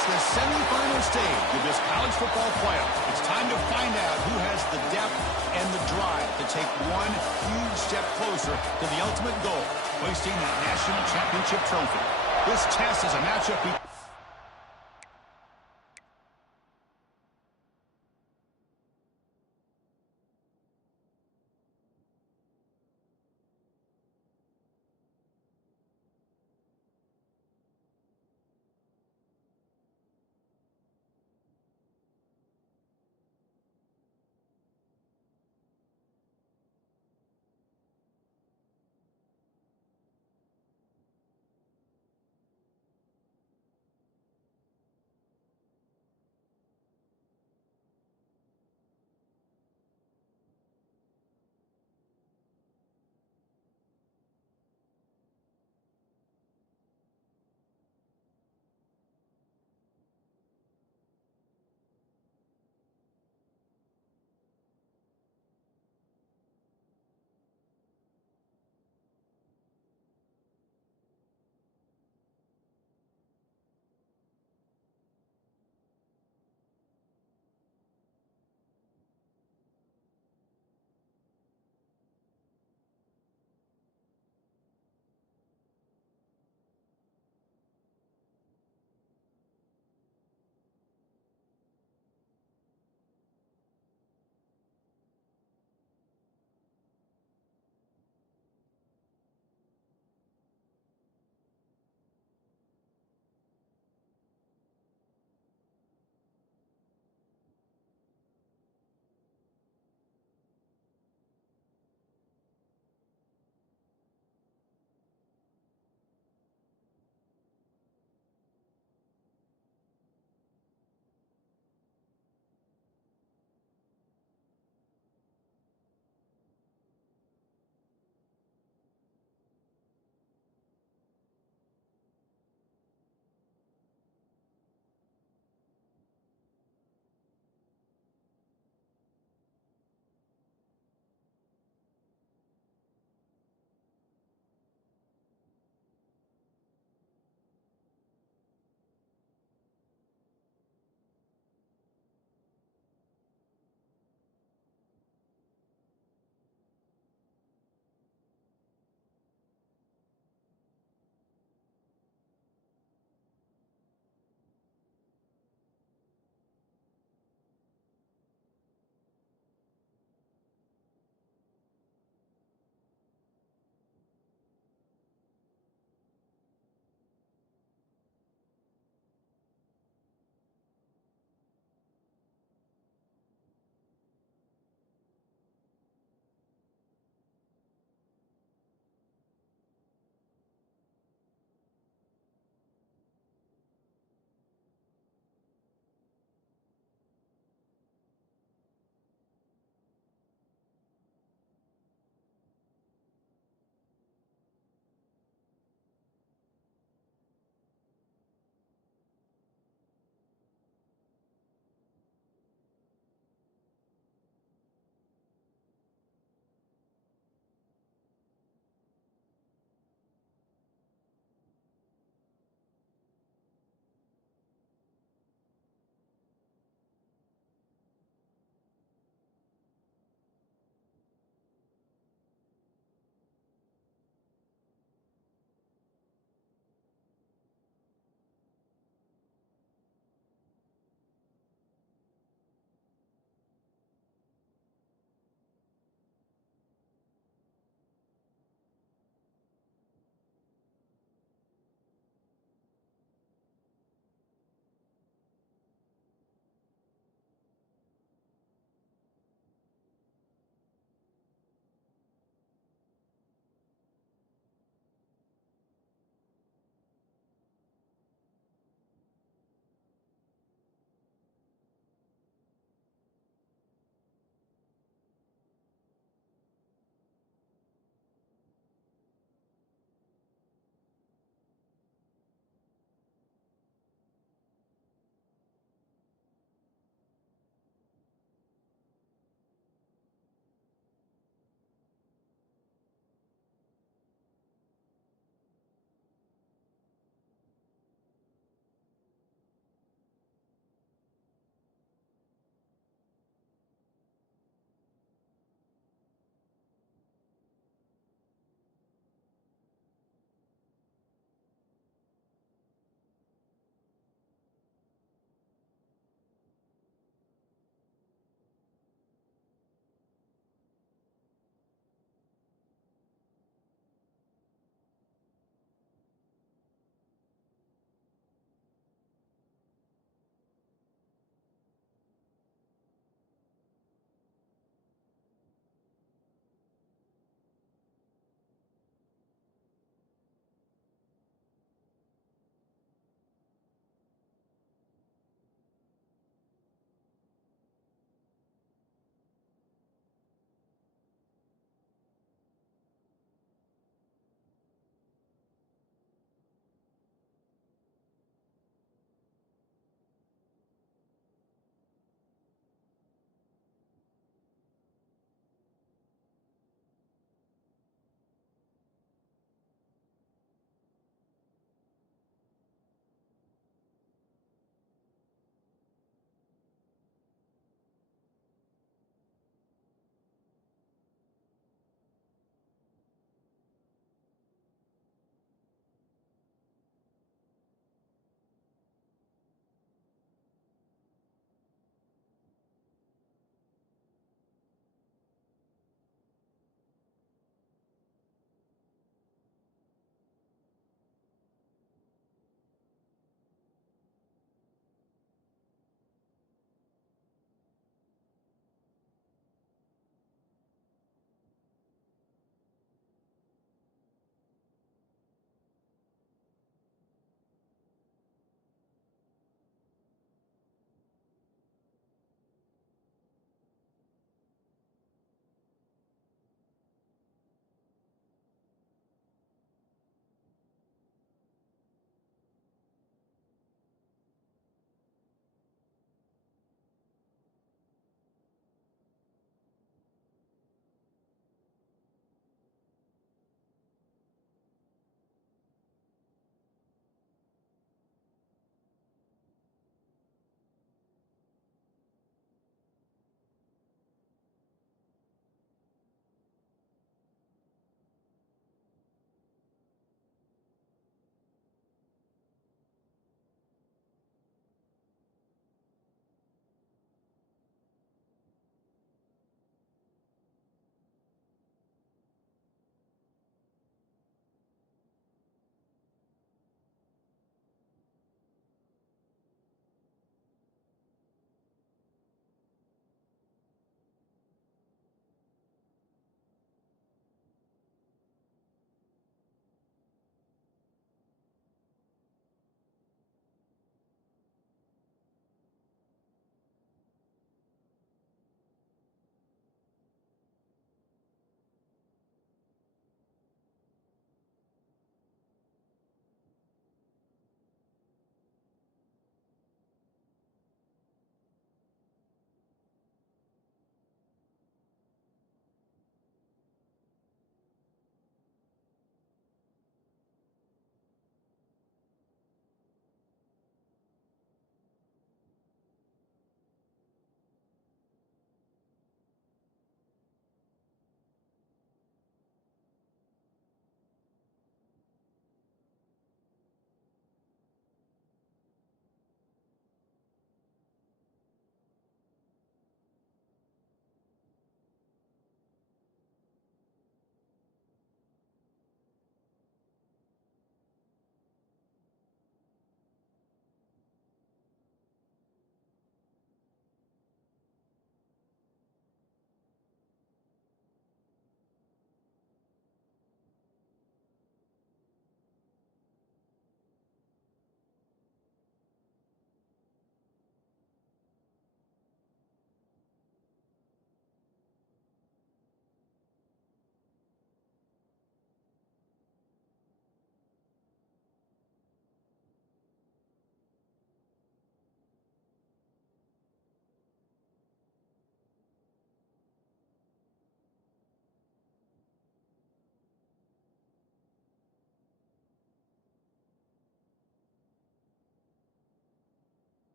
It's the semifinal stage of this college football playoff. It's time to find out who has the depth and the drive to take one huge step closer to the ultimate goal, hoisting that national championship trophy. This test is a matchup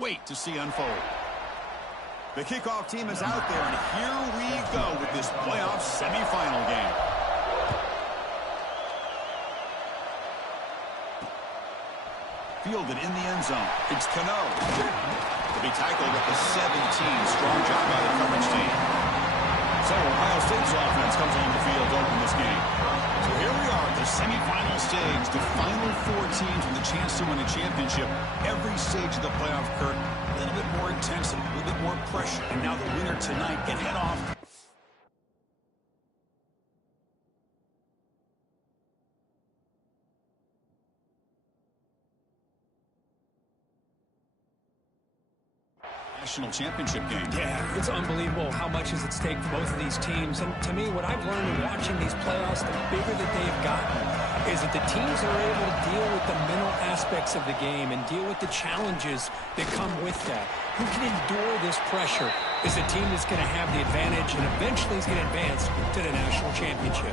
wait to see unfold. The kickoff team is out there, and here we go with this playoff semifinal game. Fielded in the end zone. It's Cano. To be tackled at the 17. Strong job by the coverage team. So Ohio State's offense comes on the field to open this game. So here we are at the semifinal stage. The final 4 teams with a chance to win a championship. Every stage of the playoff, Kurt, a little bit more intensity, a little bit more pressure. And now the winner tonight can head off. National championship game. Yeah, it's unbelievable how much is at stake for both of these teams. And to me, what I've learned in watching these playoffs, the bigger that they've gotten, is that the teams are able to deal with the mental aspects of the game and deal with the challenges that come with that. Who can endure this pressure is a team that's going to have the advantage and eventually is going to advance to the national championship.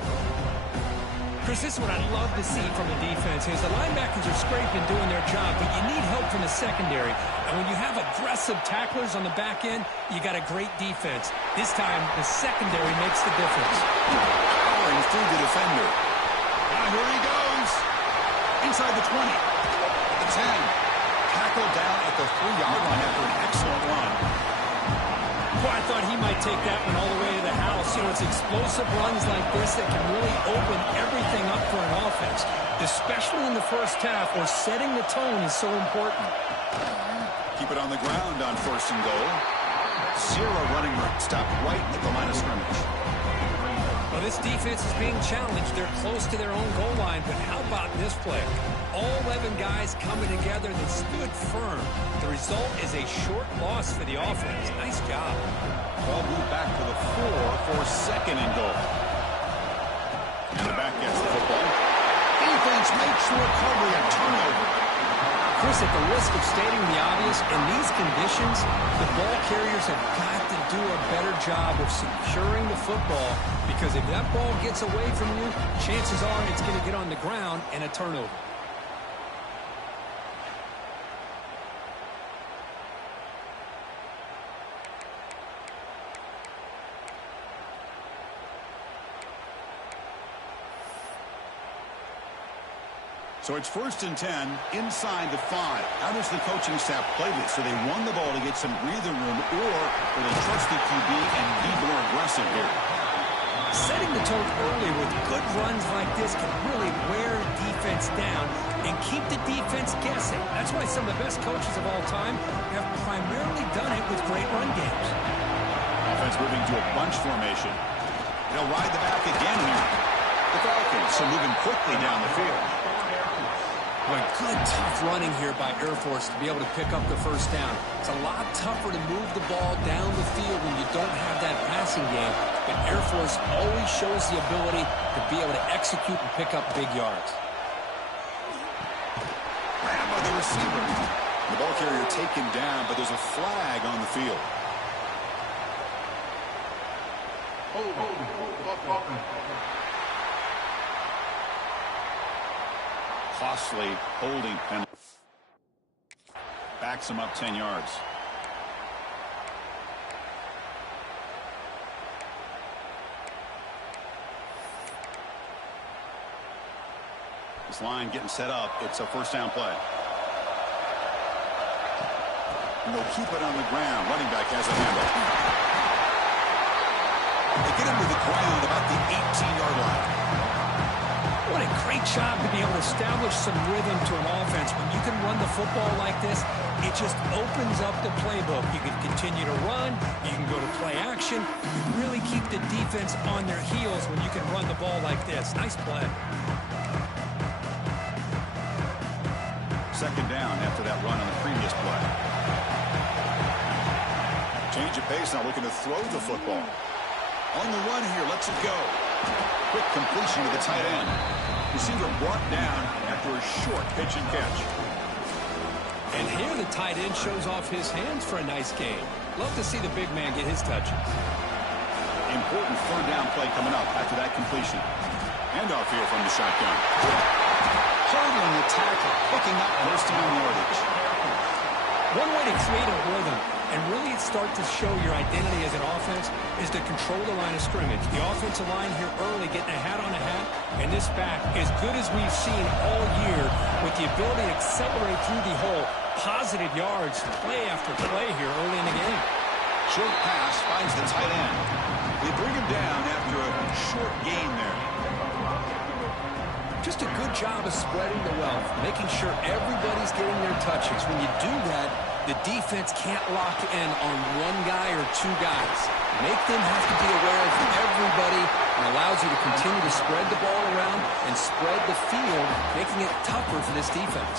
Chris, this is what I love to see from the defense is the linebackers are scraping, doing their job, but you need help from the secondary. And when you have aggressive tacklers on the back end, you got a great defense. This time, the secondary makes the difference. Powering through the defender. Now here he goes. Inside the 20. The 10. Tackled down at the 3-yard line after an excellent run. Boy, I thought he might take that one all the way to the house. You know, it's explosive runs like this that can really open everything up for an offense, especially in the first half where setting the tone is so important. Keep it on the ground on 1st and goal. 0 running room. Stopped right at the line of scrimmage. Well, this defense is being challenged. They're close to their own goal line, but how about this play? All 11 guys coming together that stood firm. The result is a short loss for the offense. Nice job. Ball moved back to the 4 for 2nd and goal. And the back gets the football. Defense makes the recovery, a turnover. Chris, at the risk of stating the obvious, in these conditions, the ball carriers have got to do a better job of securing the football because if that ball gets away from you, chances are it's going to get on the ground and a turnover. So it's 1st and 10 inside the 5. How does the coaching staff play this? So they run the ball to get some breathing room, or will they trust the QB and be more aggressive here? Setting the tone early with good runs like this can really wear defense down and keep the defense guessing. That's why some of the best coaches of all time have primarily done it with great run games. Offense moving to a bunch formation. They'll ride the back again here. The Falcons, so moving quickly down the field. Boy, good tough running here by Air Force to be able to pick up the first down. It's a lot tougher to move the ball down the field when you don't have that passing game. But Air Force always shows the ability to be able to execute and pick up big yards. Ran by the receiver. The ball carrier taken down, but there's a flag on the field. Costly holding penalty. Backs him up 10 yards. This line getting set up. It's a 1st down play. And they'll keep it on the ground. Running back has a handle. They get him to the ground about the 18-yard line. What a great job to be able to establish some rhythm to an offense. When you can run the football like this, it just opens up the playbook. You can continue to run. You can go to play action. You really keep the defense on their heels when you can run the ball like this. Nice play. 2nd down after that run on the previous play. Change of pace, now looking to throw the football. On the run here, lets it go. Quick completion to the tight end. Receiver brought down after a short pitch and catch. And here the tight end shows off his hands for a nice game. Love to see the big man get his touches. Important 3rd down play coming up after that completion. Handoff here from the shotgun. Holding the tackle, picking up 1st down yardage. One way to create a rhythm and really start to show your identity as an offense is to control the line of scrimmage. The offensive line here early getting a hat on a hat, and this back as good as we've seen all year with the ability to accelerate through the hole. Positive yards, play after play here early in the game. Short pass finds the tight end. They bring him down after a short gain there. Just a good job of spreading the wealth, making sure everybody's getting their touches. When you do that, the defense can't lock in on one guy or two guys. Make them have to be aware of everybody and allows you to continue to spread the ball around and spread the field, making it tougher for this defense.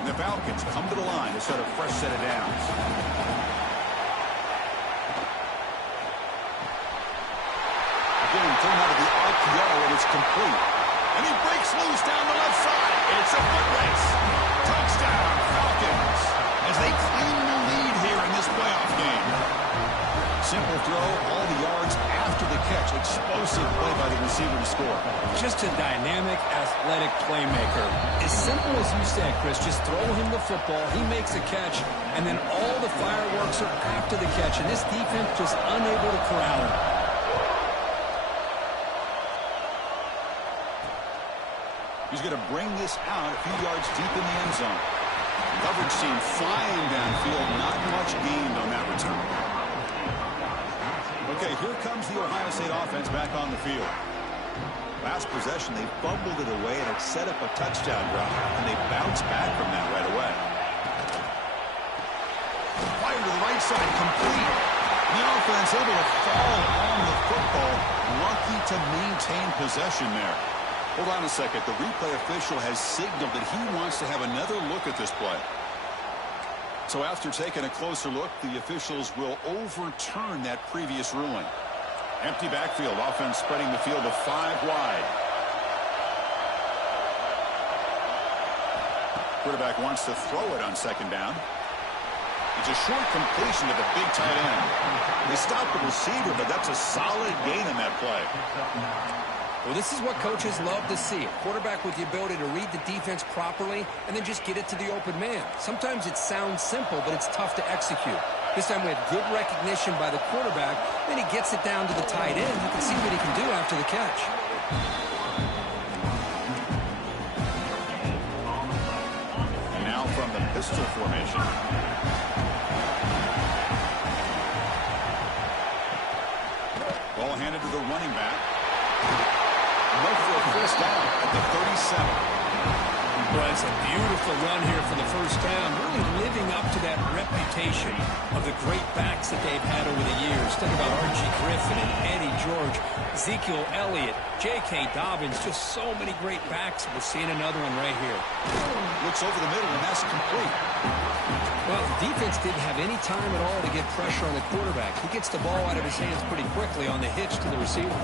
And the Falcons come to the line to start a fresh set of downs. Again, thrown out of the RPO, and it's complete. And he breaks loose down the left side. It's a foot race. Touchdown, Falcons, as they claim the lead here in this playoff game. Simple throw, all the yards after the catch. Explosive play by the receiver to score. Just a dynamic, athletic playmaker. As simple as you said, Chris, just throw him the football, he makes a catch, and then all the fireworks are after the catch, and this defense just unable to corral him. He's going to bring this out a few yards deep in the end zone. Coverage team flying downfield, not much gained on that return. Okay, here comes the Ohio State offense back on the field. Last possession, they fumbled it away, and it set up a touchdown drive, and they bounced back from that right away. Fire to the right side, complete. The offense able to fall on the football, lucky to maintain possession there. Hold on a second. The replay official has signaled that he wants to have another look at this play. So after taking a closer look, the officials will overturn that previous ruling. Empty backfield, offense spreading the field to 5 wide. Quarterback wants to throw it on second down. It's a short completion to the big tight end. They stopped the receiver, but that's a solid gain in that play. Well, this is what coaches love to see. A quarterback with the ability to read the defense properly and then just get it to the open man. Sometimes it sounds simple, but it's tough to execute. This time we had good recognition by the quarterback. Then he gets it down to the tight end. You can see what he can do after the catch. And now from the pistol formation. Ball handed to the running back. Enough for a first down at the 37. Well, it's a beautiful run here for the first down, really living up to that reputation of the great backs that they've had over the years. Think about Archie Griffin and Eddie George, Ezekiel Elliott, J.K. Dobbins, just so many great backs. We're seeing another one right here. Looks over the middle, and that's complete. Well, the defense didn't have any time at all to get pressure on the quarterback. He gets the ball out of his hands pretty quickly on the hitch to the receiver.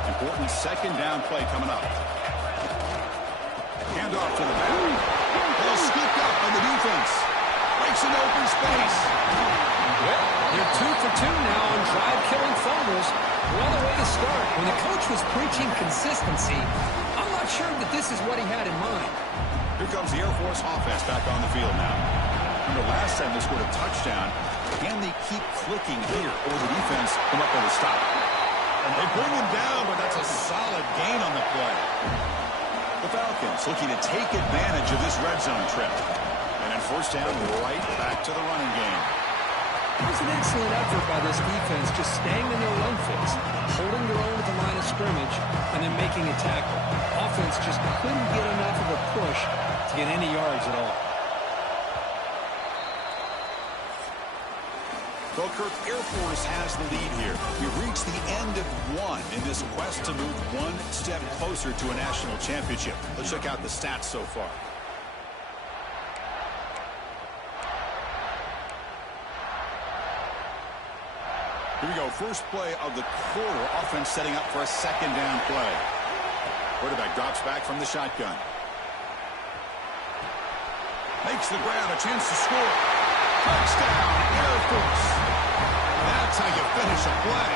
Important second down play coming up. Handoff to the back. Ball scooped up on the defense. Breaks into open space. Well, they're 2 for 2 now on drive-killing fumbles. What a way to start. When the coach was preaching consistency, I'm not sure that this is what he had in mind. Here comes the Air Force offense back on the field now. Remember last time they scored a touchdown. Can they keep clicking here, or the defense come up with a stop? They bring him down, but that's a solid gain on the play. The Falcons looking to take advantage of this red zone trip. And then first down, right back to the running game. It was an excellent effort by this defense, just staying in their run fits, holding their own at the line of scrimmage, and then making a tackle. Offense just couldn't get enough of a push to get any yards at all. Well, Kirk, Air Force has the lead here. We've reached the end of one in this quest to move one step closer to a national championship. Let's check out the stats so far. Here we go. First play of the quarter. Offense setting up for a second down play. Quarterback drops back from the shotgun. Makes the grab. A chance to score. Touchdown, Air Force. That's how you finish a play.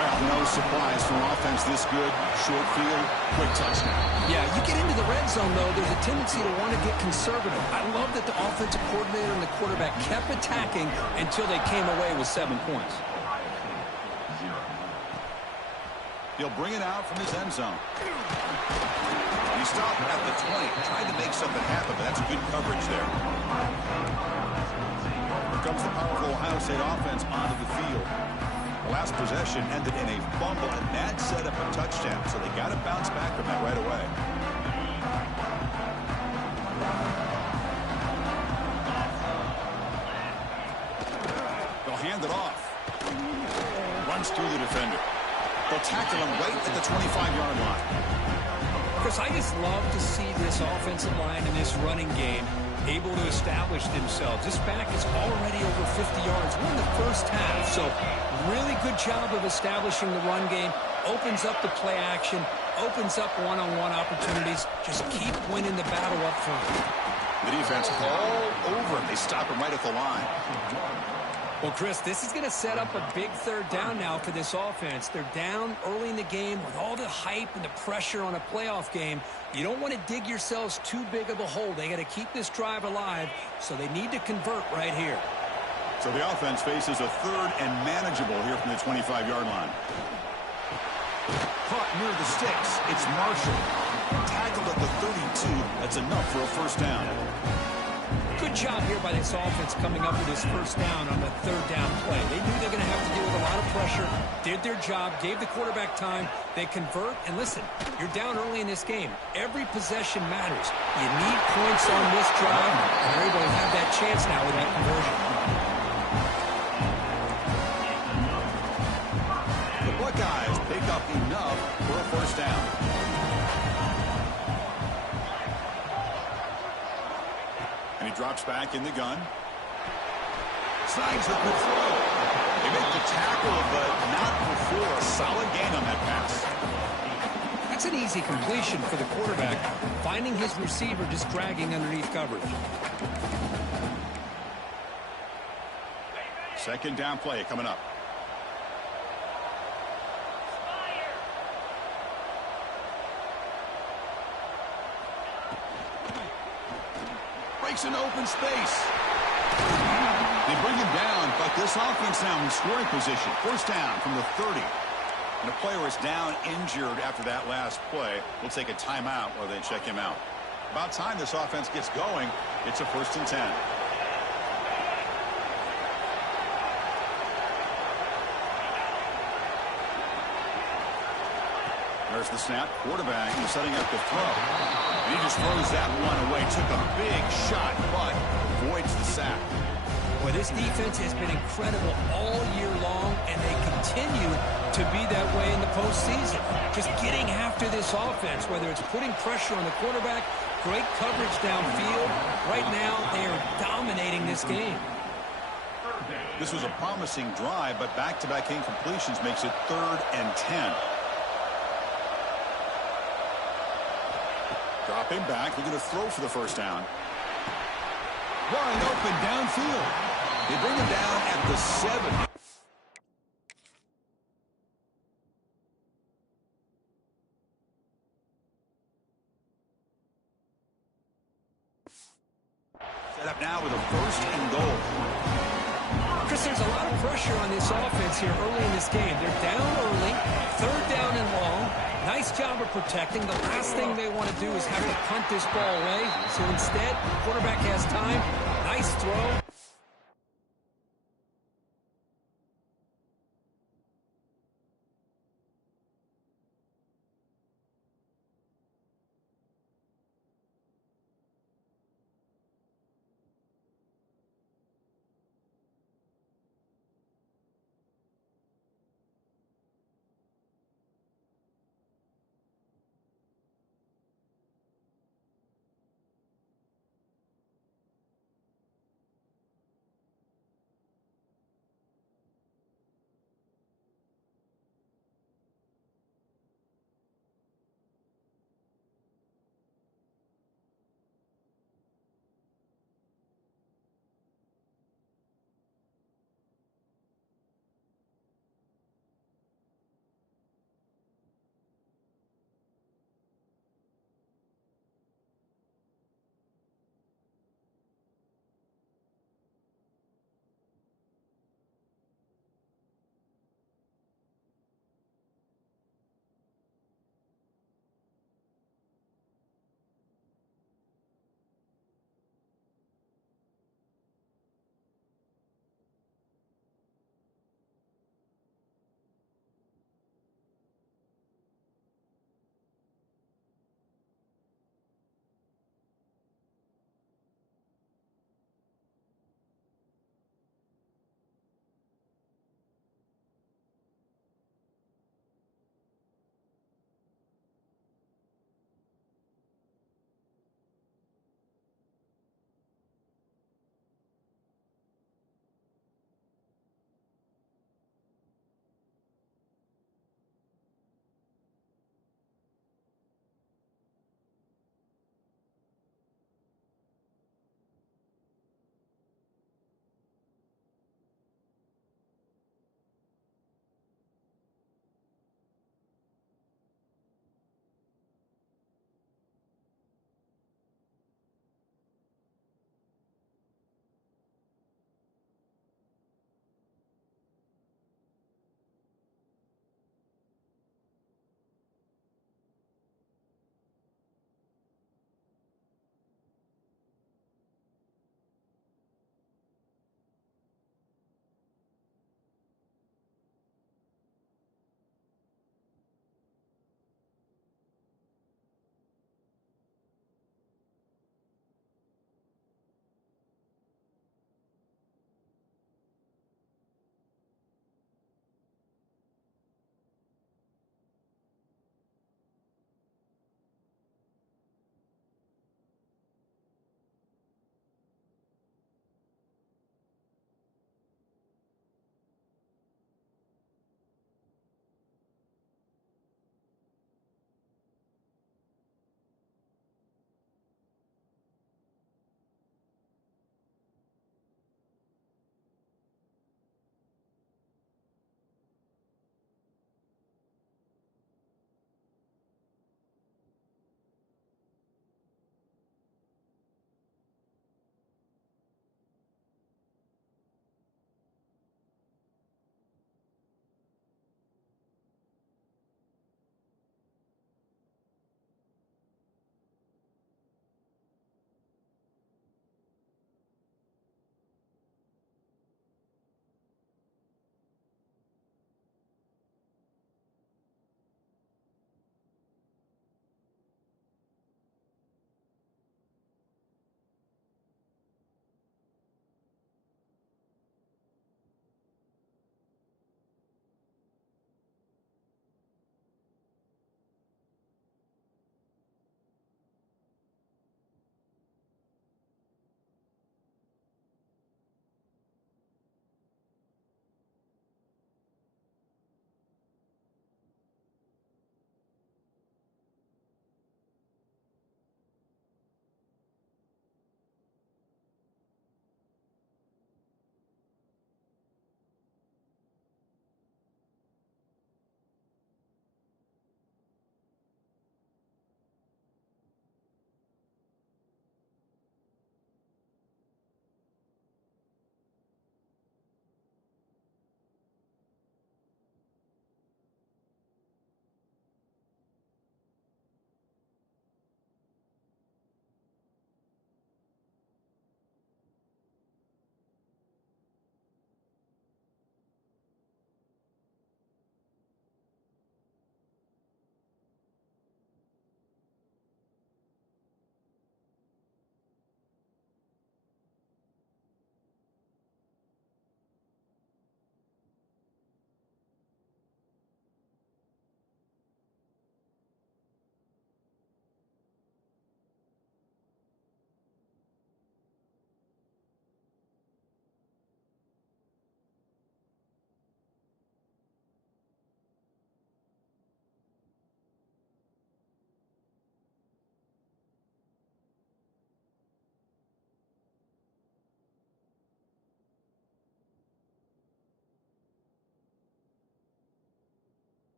Well, No surprise from offense this good. Short field, quick touchdown. Yeah, you get into the red zone, though, there's a tendency to want to get conservative. I love that the offensive coordinator and the quarterback kept attacking until they came away with 7 points. He'll bring it out from his end zone. He stopped at the 20, tried to make something happen, but that's good coverage there. Here comes the powerful Ohio State offense onto the field. The last possession ended in a fumble, and that set up a touchdown, so they got to bounce back from that right away. They'll hand it off. Runs through the defender. They'll tackle him right at the 25-yard line. Chris, I just love to see this offensive line in this running game able to establish themselves. This back is already over 50 yards. We're in the first half, so really good job of establishing the run game. Opens up the play action, opens up one-on-one opportunities. Just keep winning the battle up front. The defense all over him. They stop him right at the line. Well, Chris, this is going to set up a big third down now for this offense. They're down early in the game with all the hype and the pressure on a playoff game. You don't want to dig yourselves too big of a hole. They got to keep this drive alive, so they need to convert right here. So the offense faces a third and manageable here from the 25-yard line. Caught near the sticks. It's Marshall. Tackled at the 32. That's enough for a first down. Good job here by this offense coming up with this first down on the third down play. They knew they were going to have to deal with a lot of pressure, did their job, gave the quarterback time. They convert, and listen, you're down early in this game. Every possession matters. You need points on this drive, and they're able to have that chance now with that conversion. The Buckeyes pick up enough for a first down. And he drops back in the gun. Signs with the throw. They make the tackle, but not before a solid gain on that pass. That's an easy completion for the quarterback, finding his receiver just dragging underneath coverage. Second down play coming up. Breaks an open space. They bring him down, but this offense now in scoring position. First down from the 30. And the player is down injured after that last play. We'll take a timeout while they check him out. About time this offense gets going. It's a 1st and 10. There's the snap. Quarterback is setting up the throw. And he just throws that one away. Took a big shot, but avoids the sack. Well, this defense has been incredible all year long, and they continue to be that way in the postseason. Just getting after this offense, whether it's putting pressure on the quarterback, great coverage downfield. Right now, they are dominating this game. This was a promising drive, but back-to-back incompletions makes it 3rd and 10. Dropping back, looking to throw for the first down. Wide open downfield. They bring him down at the 7. Set up now with a 1st and goal. Chris, there's a lot of pressure on this offense here early in this game. They're down early, 3rd down and long. Nice job of protecting. The last thing they want to do is have to punt this ball away. So instead, quarterback has time. Nice throw.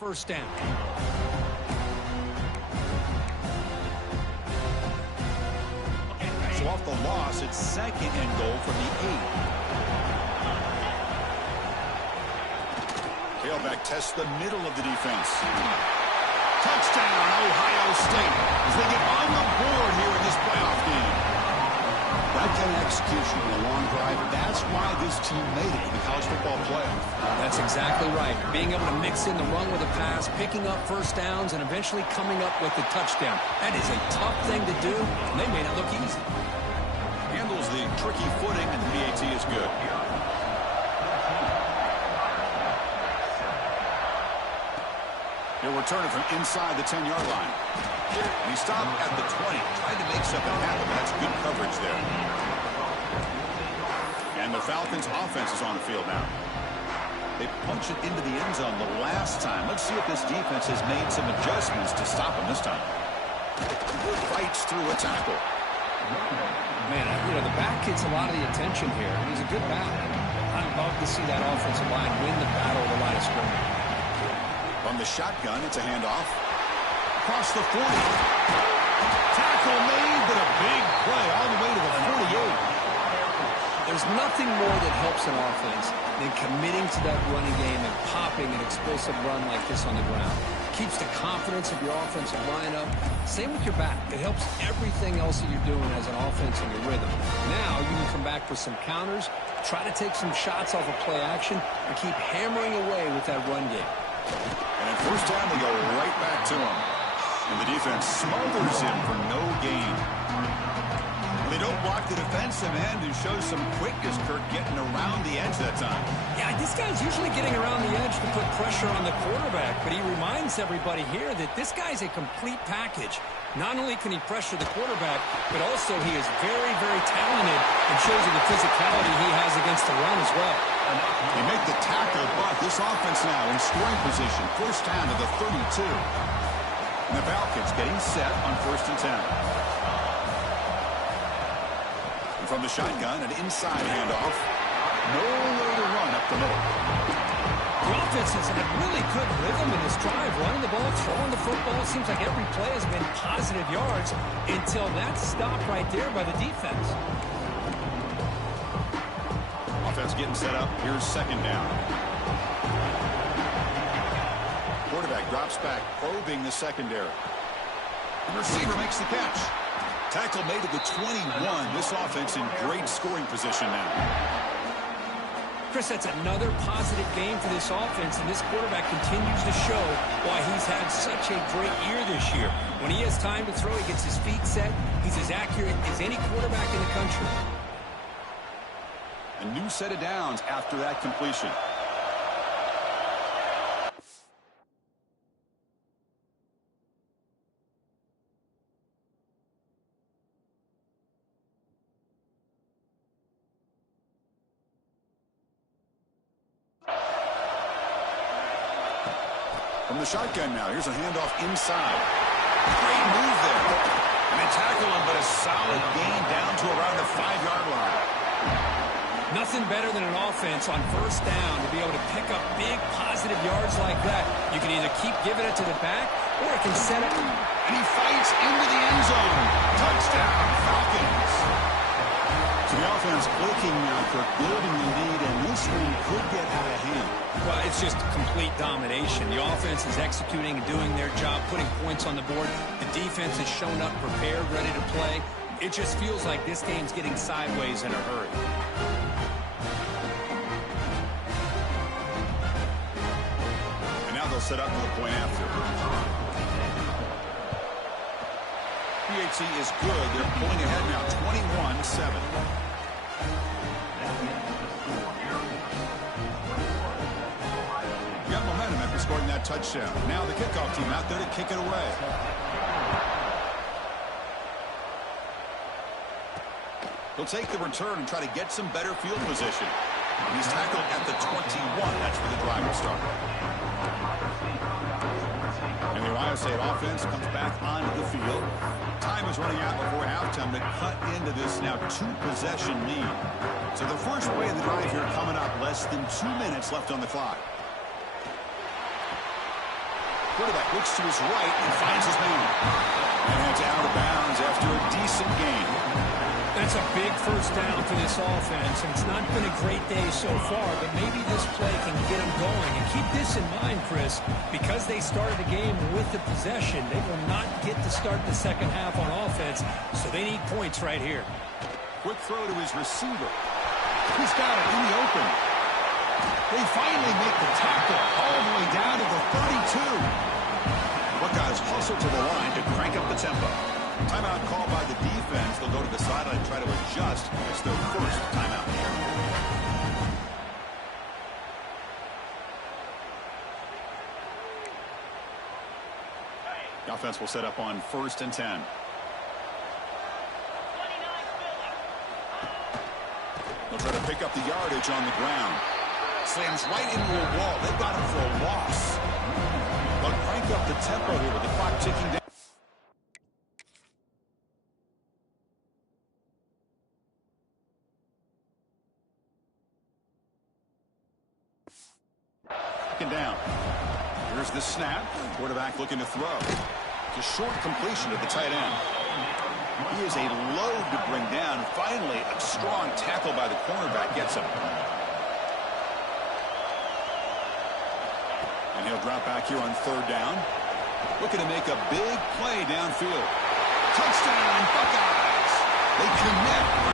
first down. So off the loss, it's 2nd and goal from the 8. Tailback tests the middle of the defense. Touchdown, Ohio State, as they get on the board here in this playoff game. That kind of execution in a long drive, that's why this team made it in the college football playoff. That's exactly right. Being able to mix in the run with a pass, picking up first downs, and eventually coming up with the touchdown. That is a tough thing to do, and they made it look easy. Handles the tricky footing, and the PAT is good. He'll return it from inside the 10-yard line. He stopped at the 20, tried to make something happen. That's good coverage there. And the Falcons' offense is on the field now. They punch it into the end zone the last time. Let's see if this defense has made some adjustments to stop him this time. Fights through a tackle. Man, the back gets a lot of the attention here. He's a good back. I'd love to see that offensive line win the battle of the line of scrimmage. From the shotgun, it's a handoff. Across the 40. Tackle made, but a big play all the way to the 48. There's nothing more that helps an offense than committing to that running game and popping an explosive run like this on the ground. Keeps the confidence of your offensive line up. Same with your back. It helps everything else that you're doing as an offense and your rhythm. Now you can come back with some counters, try to take some shots off of play action, and keep hammering away with that run game. And at first down, they go right back to him. And the defense smothers him for no gain. They don't block the defensive end and show some quickness, Kirk, getting around the edge that time. Yeah, this guy's usually getting around the edge to put pressure on the quarterback, but he reminds everybody here that this guy's a complete package. Not only can he pressure the quarterback, but also he is very, very talented and shows you the physicality he has against the run as well. They make the tackle, but this offense now in scoring position. First down to the 32. And the Falcons getting set on 1st and 10. And from the shotgun, an inside handoff. Nowhere to run up the middle. The offense has had really good rhythm in this drive, running the ball, throwing the football. It seems like every play has been positive yards until that stop right there by the defense. Offense getting set up. Here's 2nd down. Quarterback drops back, probing the secondary. The receiver makes the catch. Tackle made at the 21. This offense in great scoring position now. Chris, that's another positive game for this offense, and this quarterback continues to show why he's had such a great year this year. When he has time to throw, he gets his feet set. He's as accurate as any quarterback in the country. A new set of downs after that completion. From the shotgun now, here's a handoff inside. Great move there. And they tackle him, but a solid gain down to around the 5-yard line. Nothing better than an offense on first down to be able to pick up big positive yards like that. You can either keep giving it to the back, or it can set it. And he fights into the end zone. Touchdown, Falcons. So the offense clicking now for building the lead, and this one could get out of hand. Well, it's just complete domination. The offense is executing and doing their job, putting points on the board. The defense has shown up prepared, ready to play. It just feels like this game's getting sideways in a hurry. And now they'll set up for the point after. PAT is good. They're pulling ahead now, 21-7. Got momentum after scoring that touchdown. Now the kickoff team out there to kick it away. He'll take the return and try to get some better field position. And he's tackled at the 21. That's where the drive will start. And the Ohio State offense comes back onto the field. Time is running out before halftime to cut into this now 2-possession lead. So the first play of the drive here coming up, less than 2 minutes left on the clock. quarterback looks to his right and finds his man. And it's out of bounds after a decent gain. That's a big first down for this offense, and it's not been a great day so far, but maybe this play can get them going. And keep this in mind, Chris, because they started the game with the possession, they will not get to start the second half on offense, so they need points right here. Quick throw to his receiver. He's got it in the open. They finally make the tackle all the way down to the 32. Buckeyes hustle to the line to crank up the tempo. Timeout called by the defense. They'll go to the sideline and try to adjust. It's their first timeout. The offense will set up on 1st and 10. They'll try to pick up the yardage on the ground. Slams right into a wall. They've got him for a loss. They'll crank up the tempo here with the clock ticking down. Down. Here's the snap. Quarterback looking to throw. It's a short completion to the tight end. He is a load to bring down. Finally, a strong tackle by the cornerback gets him. And he'll drop back here on 3rd down. Looking to make a big play downfield. Touchdown, Buckeyes! They connect.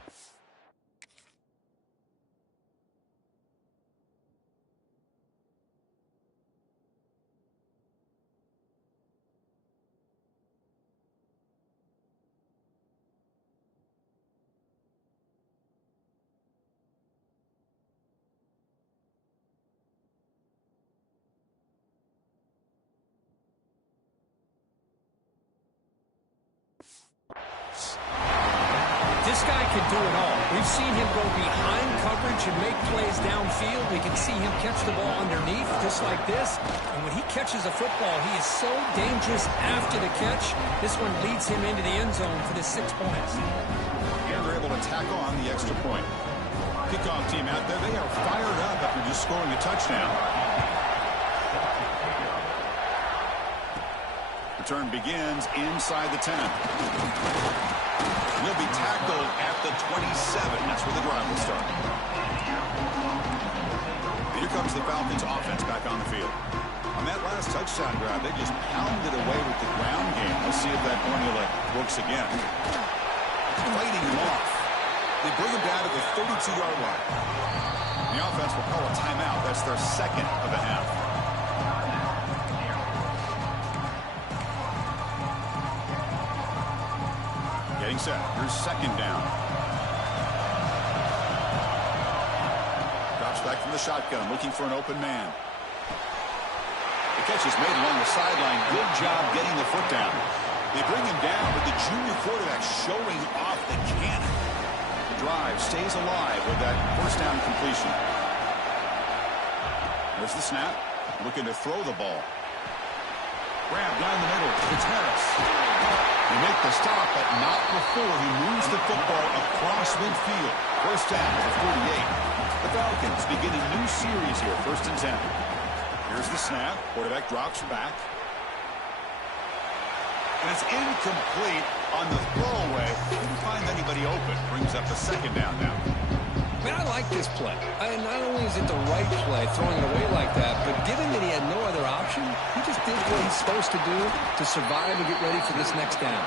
This guy can do it all. We've seen him go behind coverage and make plays downfield. We can see him catch the ball underneath just like this. And when he catches a football, he is so dangerous after the catch. This one leads him into the end zone for the 6 points. And they're able to tackle on the extra point. Kickoff team out there, they are fired up after just scoring a touchdown. Return begins inside the 10. He'll be tackled at the 27. That's where the drive will start. Here comes the Falcons offense back on the field. On that last touchdown drive, they just pounded away with the ground game. Let's see if that formula works again. Fighting him off. They bring him down to the 32-yard line. The offense will call a timeout. That's their second of the half. Getting set. Here's 2nd down. Drops back from the shotgun, looking for an open man. The catch is made along the sideline. Good job getting the foot down. They bring him down, but the junior quarterback showing off the cannon. The drive stays alive with that 1st down completion. There's the snap. Looking to throw the ball. Grab down the middle. It's Harris. They make the stop, but not before he moves the football across midfield. 1st down to the 48. The Falcons begin a new series here, 1st and 10. Here's the snap. Quarterback drops back. And it's incomplete on the throwaway. Didn't find anybody open. Brings up the 2nd down now. Man, I like this play. Not only is it the right play, throwing it away like that, but given that he had no other option, he just did what he's supposed to do to survive and get ready for this next down.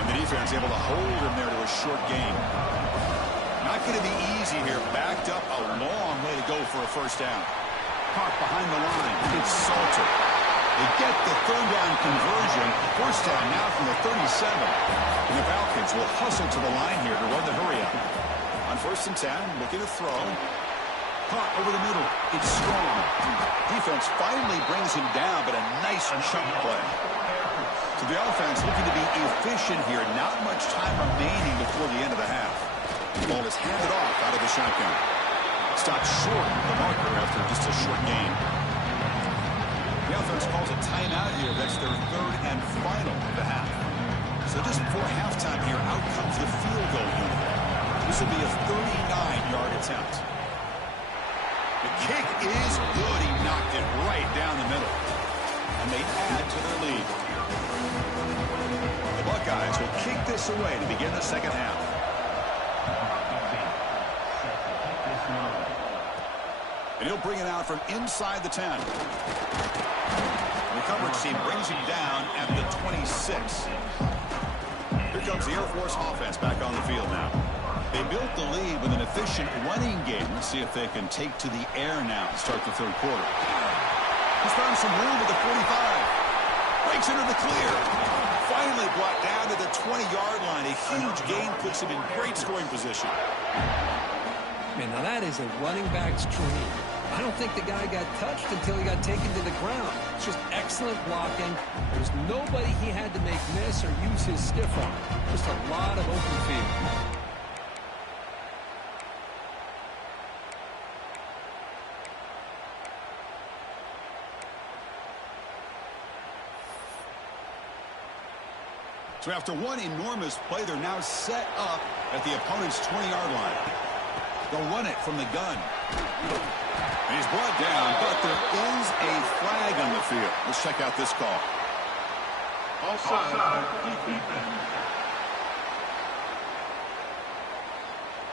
And the defense able to hold him there to a short gain. Not going to be easy here. Backed up a long way to go for a 1st down. Caught behind the line. It's Salter. They get the 3rd down conversion. 1st down now from the 37. And the Falcons will hustle to the line here to run the hurry up. On 1st and 10, looking to throw. Caught over the middle. It's strong. Defense finally brings him down, but a nice chunk play. So the offense looking to be efficient here. Not much time remaining before the end of the half. The ball is handed off out of the shotgun. Stopped short of the marker after just a short gain. The offense calls a timeout here. That's their 3rd and final of the half. So just before halftime here, out comes the field goal unit. This will be a 39-yard attempt. The kick is good. He knocked it right down the middle. And they add Buckeyes will kick this away to begin the second half. And he'll bring it out from inside the 10. The coverage team brings him down at the 26. Here comes the Air Force offense back on the field now. They built the lead with an efficient running game. Let's see if they can take to the air now to start the third quarter. He's found some room at the 45. Breaks into the clear. Finally brought down to the 20-yard line. A huge gain puts him in great scoring position. Man, now that is a running back's dream. I don't think the guy got touched until he got taken to the ground. It's just excellent blocking. There's nobody he had to make miss or use his stiff arm. Just a lot of open field. So after one enormous play, they're now set up at the opponent's 20-yard line. They'll run it from the gun. And he's brought down, but there is a flag on the field. Let's check out this call. Offside.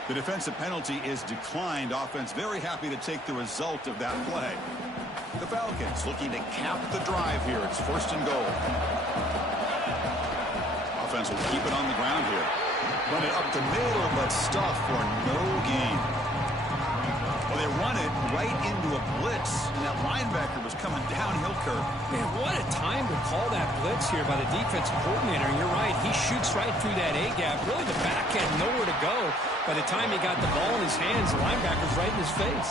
The defensive penalty is declined. Offense very happy to take the result of that play. The Falcons looking to cap the drive here. It's first and goal. Offense will keep it on the ground here. Run it up the middle, but stuff for no gain. Well, they run it right into a blitz, and that linebacker was coming downhill curve. Man, what a time to call that blitz here by the defensive coordinator. And you're right, he shoots right through that A-gap. Really, the back had nowhere to go. By the time he got the ball in his hands, the linebacker's right in his face.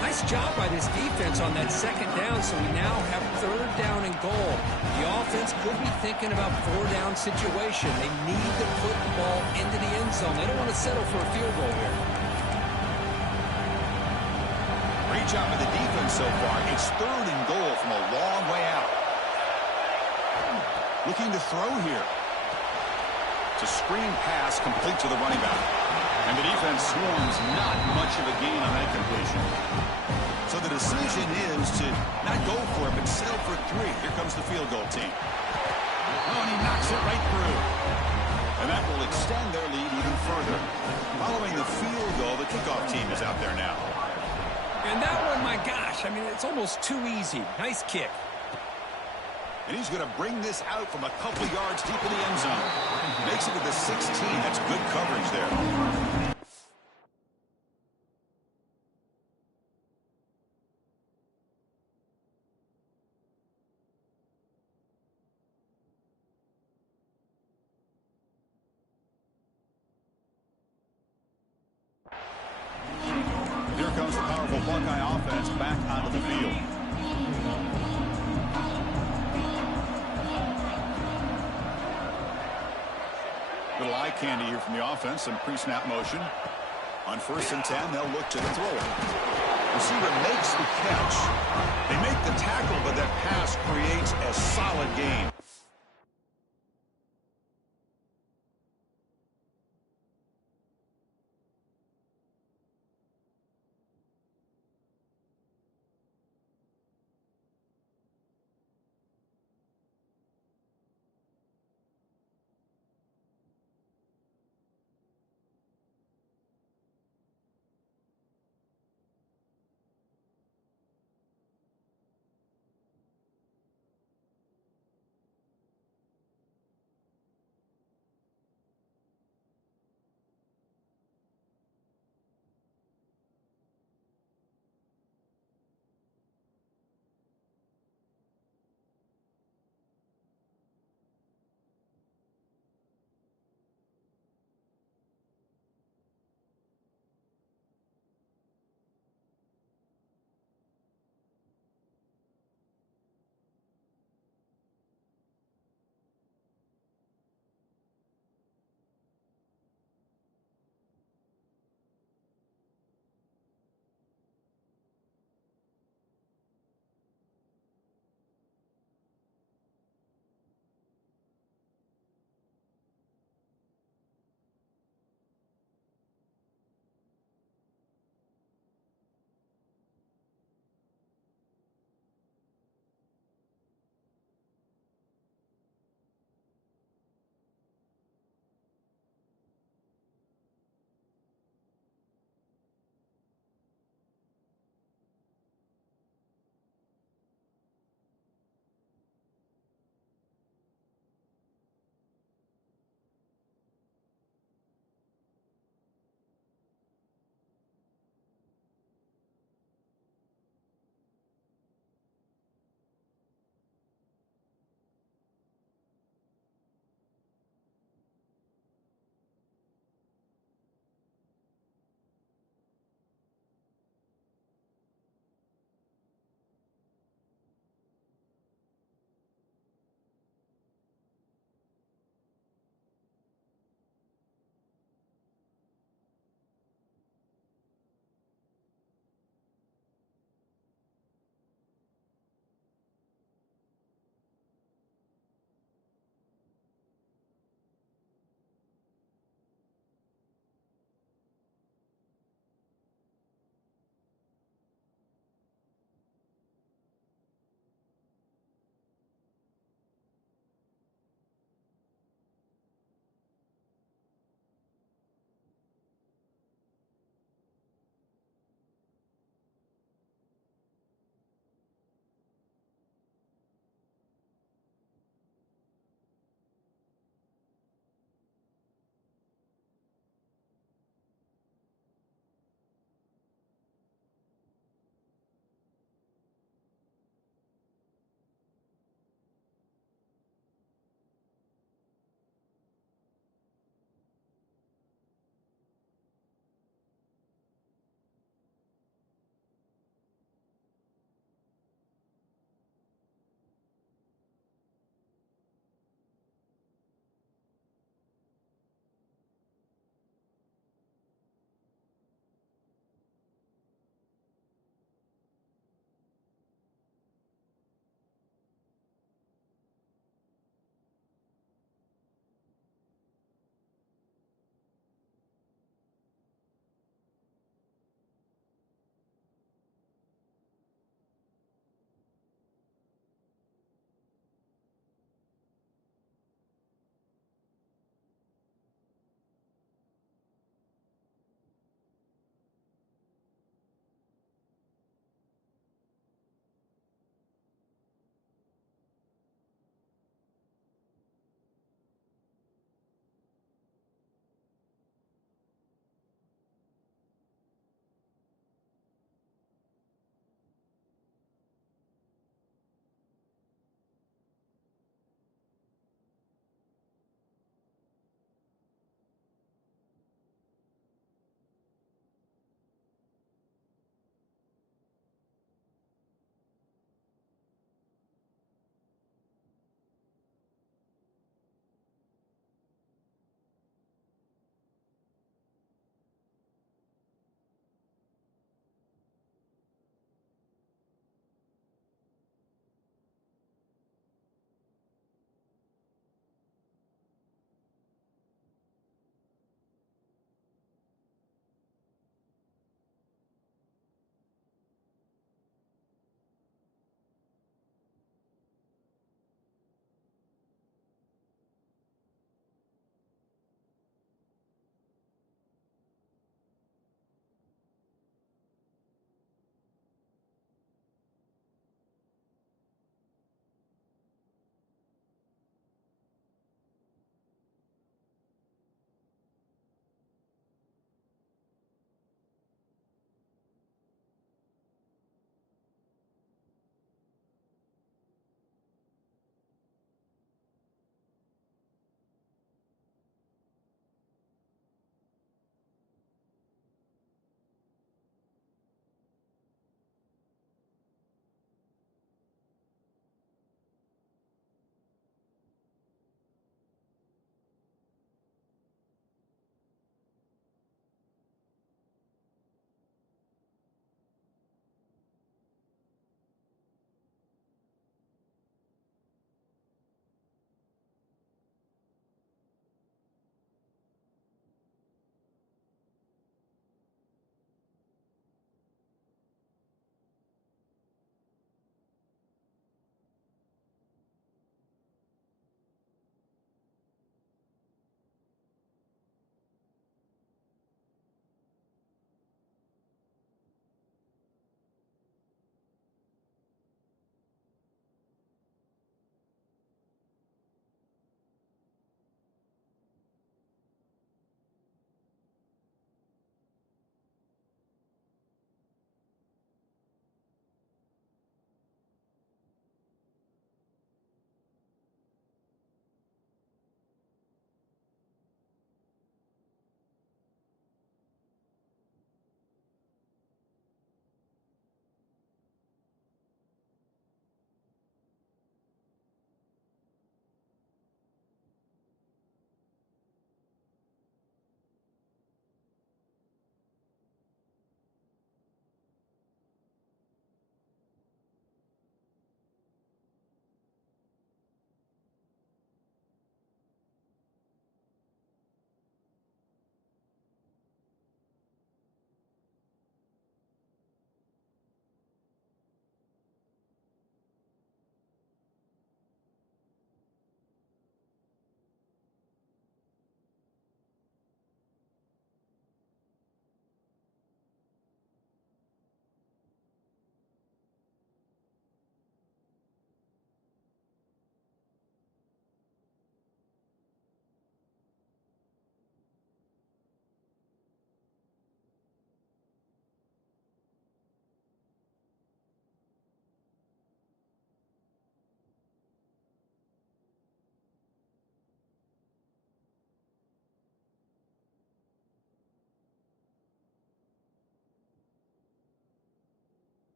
Nice job by this defense on that second down, so we now have third down and goal. The offense could be thinking about four-down situation. They need to put the ball into the end zone. They don't want to settle for a field goal here. Great job by the defense so far. It's third and goal from a long way out. Looking to throw here. It's a screen pass complete to the running back. And the defense swarms, not much of a gain on that completion. So the decision is to not go for it, but settle for three. Here comes the field goal team. Oh, and he knocks it right through. And that will extend their lead even further. Following the field goal, the kickoff team is out there now. And that one, my gosh, I mean, it's almost too easy. Nice kick. And he's going to bring this out from a couple yards deep in the end zone. Makes it to the 16. That's good coverage there. Here comes the powerful Buckeye offense back onto the field. Little eye candy here from the offense, some pre-snap motion. On 1st and 10, they'll look to the thrower. Receiver makes the catch. They make the tackle, but that pass creates a solid gain.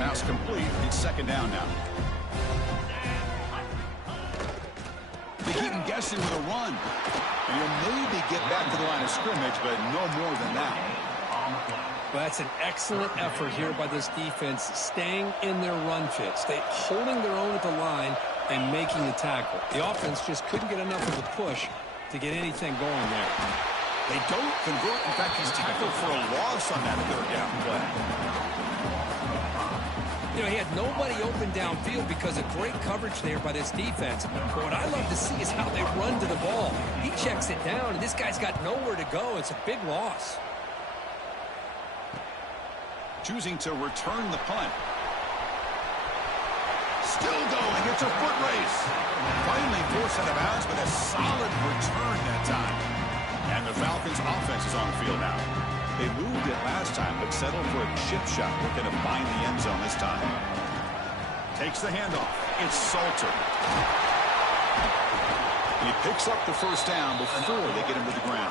Pass complete. It's second down now. They keep him guessing with a run. And he'll maybe get back to the line of scrimmage, but no more than that. Well, that's an excellent effort here by this defense, staying in their run fit, holding their own at the line and making the tackle. The offense just couldn't get enough of a push to get anything going there. They don't convert. In fact, he's tackled for a loss on that third down play. You know, he had nobody open downfield because of great coverage there by this defense. But what I love to see is how they run to the ball. He checks it down, and this guy's got nowhere to go. It's a big loss. Choosing to return the punt. Still going. It's a foot race. Finally forced out of bounds, but a solid return that time. And the Falcons' offense is on the field now. They moved it last time, but settled for a chip shot. Looking to find the end zone this time. Takes the handoff. It's Salter. He picks up the first down before they get him to the ground.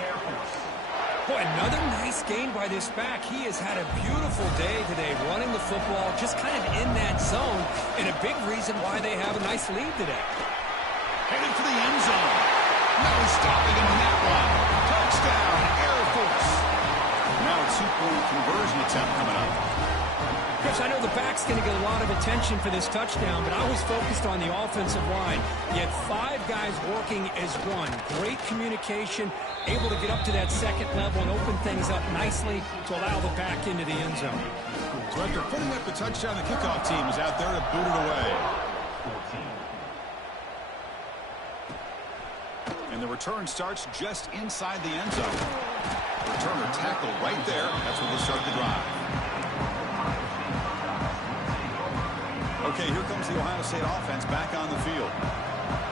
Boy, another nice gain by this back. He has had a beautiful day today running the football, just kind of in that zone, and a big reason why they have a nice lead today. Headed for the end zone. No stopping him in that one. Touchdown, Air Force. Now a two-point conversion attempt coming up. Chris, I know the back's going to get a lot of attention for this touchdown, but I was focused on the offensive line. You had 5 guys working as one. Great communication, able to get up to that second level and open things up nicely to allow the back into the end zone. So after putting up the touchdown, the kickoff team is out there to boot it away. And the return starts just inside the end zone. Returner tackled right there. That's where they start the drive. Okay, here comes the Ohio State offense back on the field.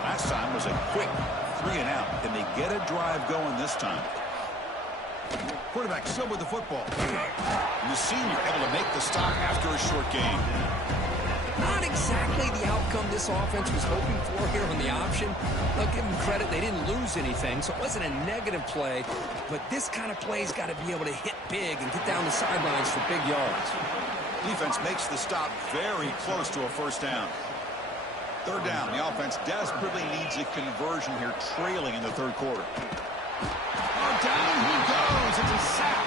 Last time was a quick 3 and out. Can they get a drive going this time? Quarterback still with the football. And the senior able to make the stop after a short gain. Not exactly the outcome this offense was hoping for here on the option. I'll give them credit. They didn't lose anything, so it wasn't a negative play. But this kind of play's got to be able to hit big and get down the sidelines for big yards. Defense makes the stop very close to a first down. Third down. The offense desperately needs a conversion here, trailing in the third quarter. Oh, down he goes. It's a sack.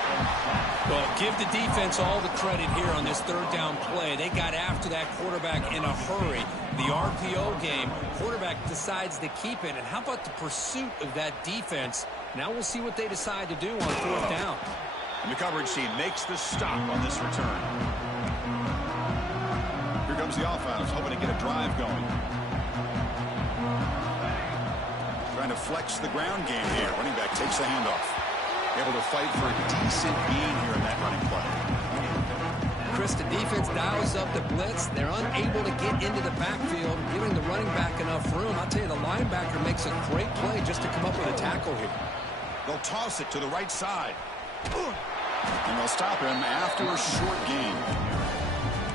Well, give the defense all the credit here on this third down play. They got after that quarterback in a hurry. The RPO game, quarterback decides to keep it. And how about the pursuit of that defense? Now we'll see what they decide to do on fourth down. And the coverage team makes the stop on this return. Here comes the offense, hoping to get a drive going. Trying to flex the ground game here. Running back takes the handoff. Able to fight for a decent gain here in that running play. Chris, the defense dials up the blitz. They're unable to get into the backfield, giving the running back enough room. I'll tell you, the linebacker makes a great play just to come up with a tackle here. They'll toss it to the right side. And they'll stop him after a short gain.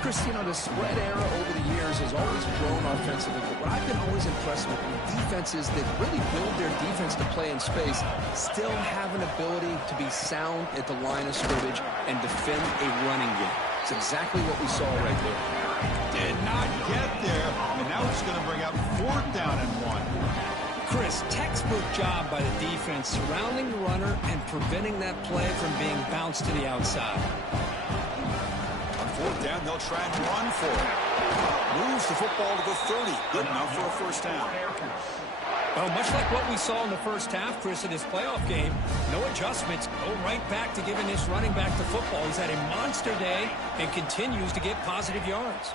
Chris, you know, the spread era over the years has always grown offensively, but what I've been always impressed with defenses that really build their defense to play in space still have an ability to be sound at the line of scrimmage and defend a running game. It's exactly what we saw right there. Did not get there, and now it's going to bring up fourth down and 1. Chris, textbook job by the defense surrounding the runner and preventing that play from being bounced to the outside. Fourth down, they'll try and run for it. Moves the football to the 30. Good enough for a first down. Well, much like what we saw in the first half, Chris, in this playoff game, no adjustments. Go right back to giving this running back the football. He's had a monster day and continues to get positive yards.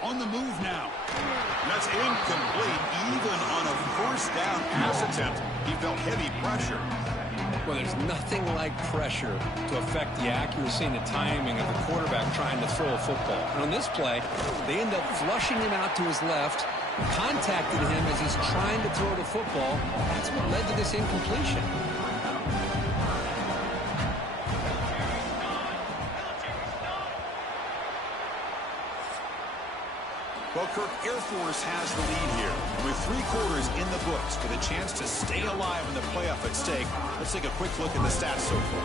On the move now. And that's incomplete. Even on a first down pass attempt, he felt heavy pressure. Well, there's nothing like pressure to affect the accuracy and the timing of the quarterback trying to throw a football. And on this play, they end up flushing him out to his left, contacted him as he's trying to throw the football. That's what led to this incompletion. Well, Kirk, Air Force has the lead here. With 3 quarters in the books with a chance to stay alive in the playoff at stake, let's take a quick look at the stats so far.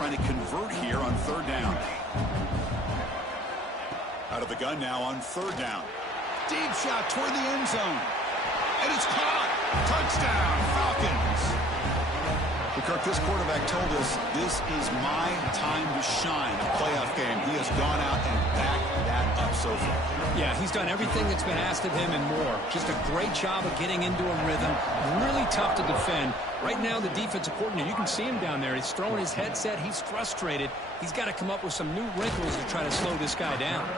trying to convert here on third down. Out of the gun now on third down. Deep shot toward the end zone. And it's caught. Touchdown, Falcons. But Kirk, this quarterback told us this is my time to shine, a playoff game. He has gone out and backed that up so far. Yeah, he's done everything that's been asked of him and more. Just a great job of getting into a rhythm. Really tough to defend. Right now, the defensive coordinator, you can see him down there. He's throwing his headset. He's frustrated. He's got to come up with some new wrinkles to try to slow this guy down.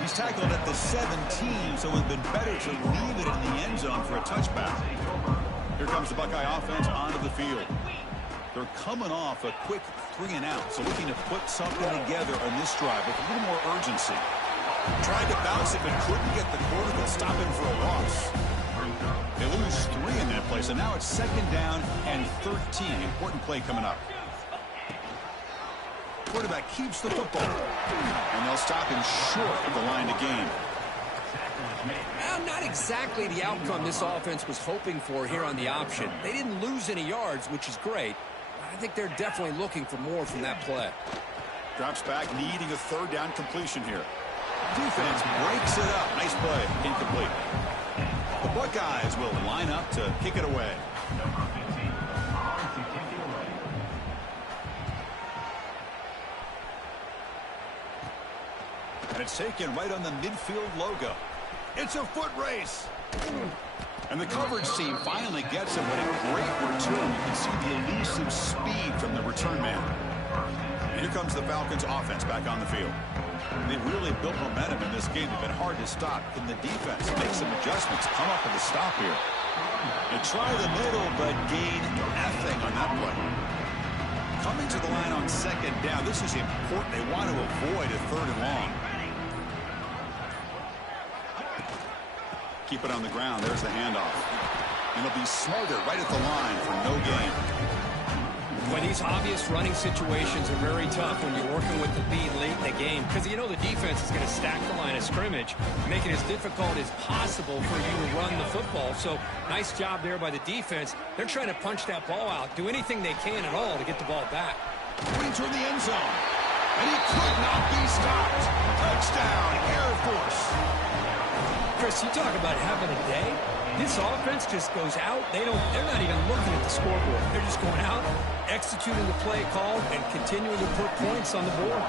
He's tackled at the 17, so it would have been better to leave it in the end zone for a touchback. Here comes the Buckeye offense onto the field. They're coming off a quick 3-and-out, so looking to put something together on this drive with a little more urgency. Tried to bounce it, but couldn't get the quarter to stop him for a loss. They lose 3 in that play, so now it's second down and 13. Important play coming up. Quarterback keeps the football, and they'll stop him short of the line to gain. Well, not exactly the outcome this offense was hoping for here on the option. They didn't lose any yards, which is great. I think they're definitely looking for more from that play. Drops back, needing a third down completion here. Defense breaks it up. Nice play. Incomplete. The Buckeyes will line up to kick it away. And it's taken right on the midfield logo. It's a foot race. And the coverage team finally gets him, but a great return. You can see the elusive speed from the return man. And here comes the Falcons offense back on the field. They've really built momentum in this game. They've been hard to stop. In the defense, make some adjustments. Come up with a stop here. And try the middle, but gain nothing on that play. Coming to the line on second down. This is important. They want to avoid a third and long. Keep it on the ground. There's the handoff. And it'll be smothered right at the line for no gain. Well, these obvious running situations are very tough when you're working with the lead late in the game, because you know the defense is going to stack the line of scrimmage, make it as difficult as possible for you to run the football. So nice job there by the defense. They're trying to punch that ball out, do anything they can at all to get the ball back. Going toward the end zone. And he could not be stopped. Touchdown, Air Force. Chris, you talk about having a day. This offense just goes out. They're not even looking at the scoreboard. They're just going out, executing the play call, and continuing to put points on the board.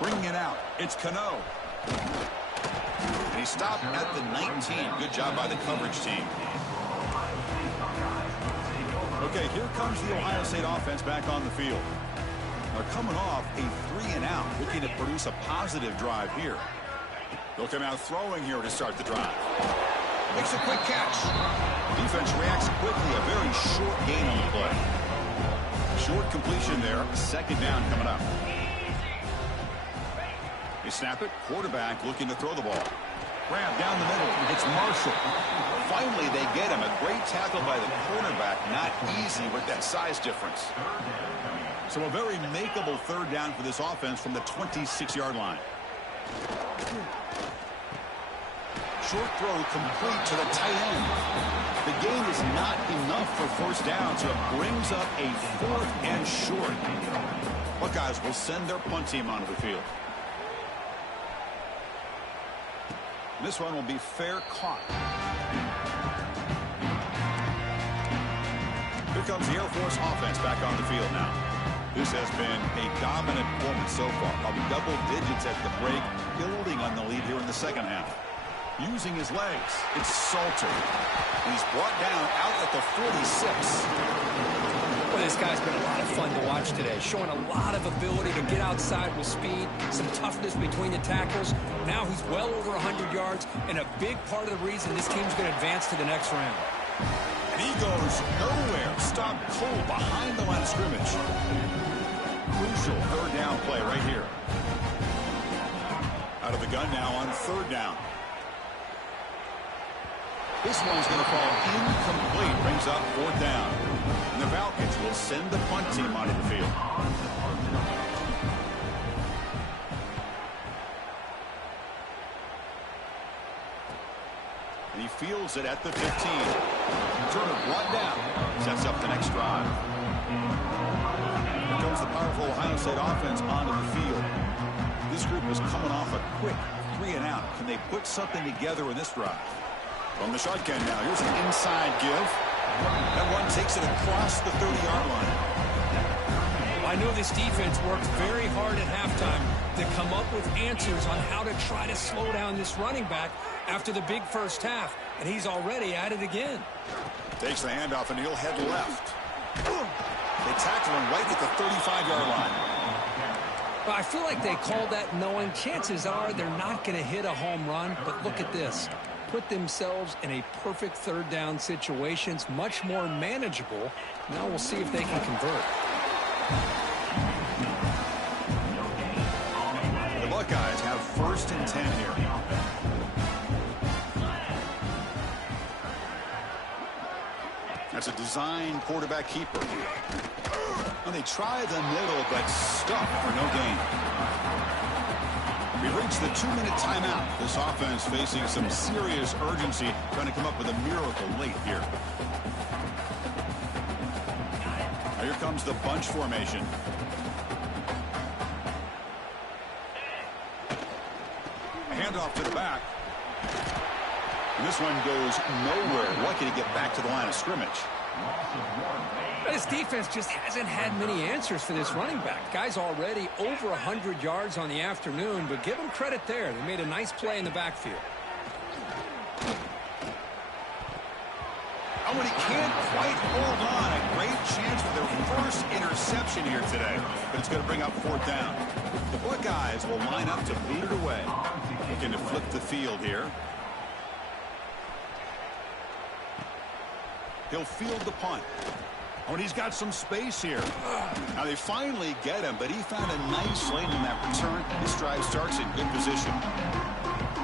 Bringing it out. It's Cano. And he stopped at the 19. Good job by the coverage team. Okay, here comes the Ohio State offense back on the field. They're coming off a 3-and-out, looking to produce a positive drive here. They'll come out throwing here to start the drive. Makes a quick catch. Defense reacts quickly. A very short gain on the play. Short completion there. Second down coming up. They snap it. Quarterback looking to throw the ball. Grab down the middle. It's Marshall. Finally, they get him. A great tackle by the cornerback. Not easy with that size difference. So a very makeable third down for this offense from the 26-yard line. Short throw complete to the tight end. The gain is not enough for first down, so it brings up a 4th and short. Buckeyes will send their punt team onto the field. This one will be fair caught. Here comes the Air Force offense back on the field now. This has been a dominant performance so far. Up double digits at the break, building on the lead here in the second half. Using his legs, it's Salter. And he's brought down out at the 46. Well, this guy's been a lot of fun to watch today, showing a lot of ability to get outside with speed, some toughness between the tackles. Now he's well over 100 yards, and a big part of the reason this team's going to advance to the next round. And he goes nowhere. Stopped cold behind the line of scrimmage. Crucial third down play right here. Out of the gun now on third down. This one's going to fall incomplete. Brings up fourth down. And the Falcons will send the punt team onto the field. And he fields it at the 15. Turner brought down. Sets up the next drive. Here comes the powerful Ohio State offense onto the field. This group is coming off a quick 3-and-out. Can they put something together in this drive? From the shotgun now. Here's an inside give. That one takes it across the 30-yard line. I know this defense worked very hard at halftime to come up with answers on how to try to slow down this running back after the big first half, and he's already at it again. Takes the handoff, and he'll head left. They tackle him right at the 35-yard line. Well, I feel like they called that knowing chances are they're not going to hit a home run, but look at this. Put themselves in a perfect third down situation. It's much more manageable. Now we'll see if they can convert. The Buckeyes have 1st and 10 here. That's a design quarterback keeper. And they try the middle, but stuck for no gain. We reached the 2-minute timeout. This offense facing some serious urgency, trying to come up with a miracle late here. Now here comes the bunch formation. Handoff to the back. And this one goes nowhere. Lucky to get back to the line of scrimmage. This defense just hasn't had many answers for this running back. Guy's already over 100 yards on the afternoon, but give them credit there. They made a nice play in the backfield. Oh, and he can't quite hold on. A great chance for their first interception here today, but it's going to bring up 4th down. The Buckeyes will line up to boot it away. Looking to flip the field here. He'll field the punt. Oh, and he's got some space here. Now they finally get him, but he found a nice lane in that return. This drive starts in good position.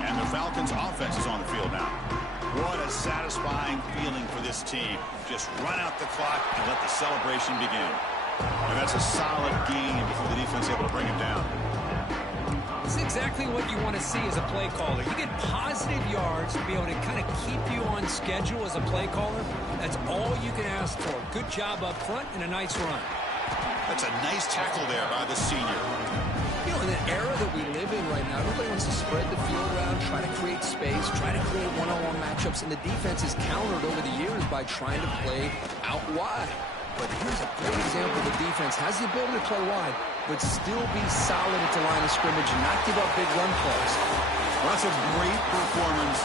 And the Falcons' offense is on the field now. What a satisfying feeling for this team. Just run out the clock and let the celebration begin. And that's a solid game before the defense is able to bring him down. It's exactly what you want to see as a play caller. You get positive yards to be able to kind of keep you on schedule as a play caller. That's all you can ask for. Good job up front and a nice run. That's a nice tackle there by the senior. You know, in the era that we live in right now, everybody wants to spread the field around, try to create space, try to create one-on-one matchups, and the defense is countered over the years by trying to play out wide. But here's a great example. The defense has the ability to play wide, but still be solid at the line of scrimmage and not give up big run plays. Well, that's a great performance.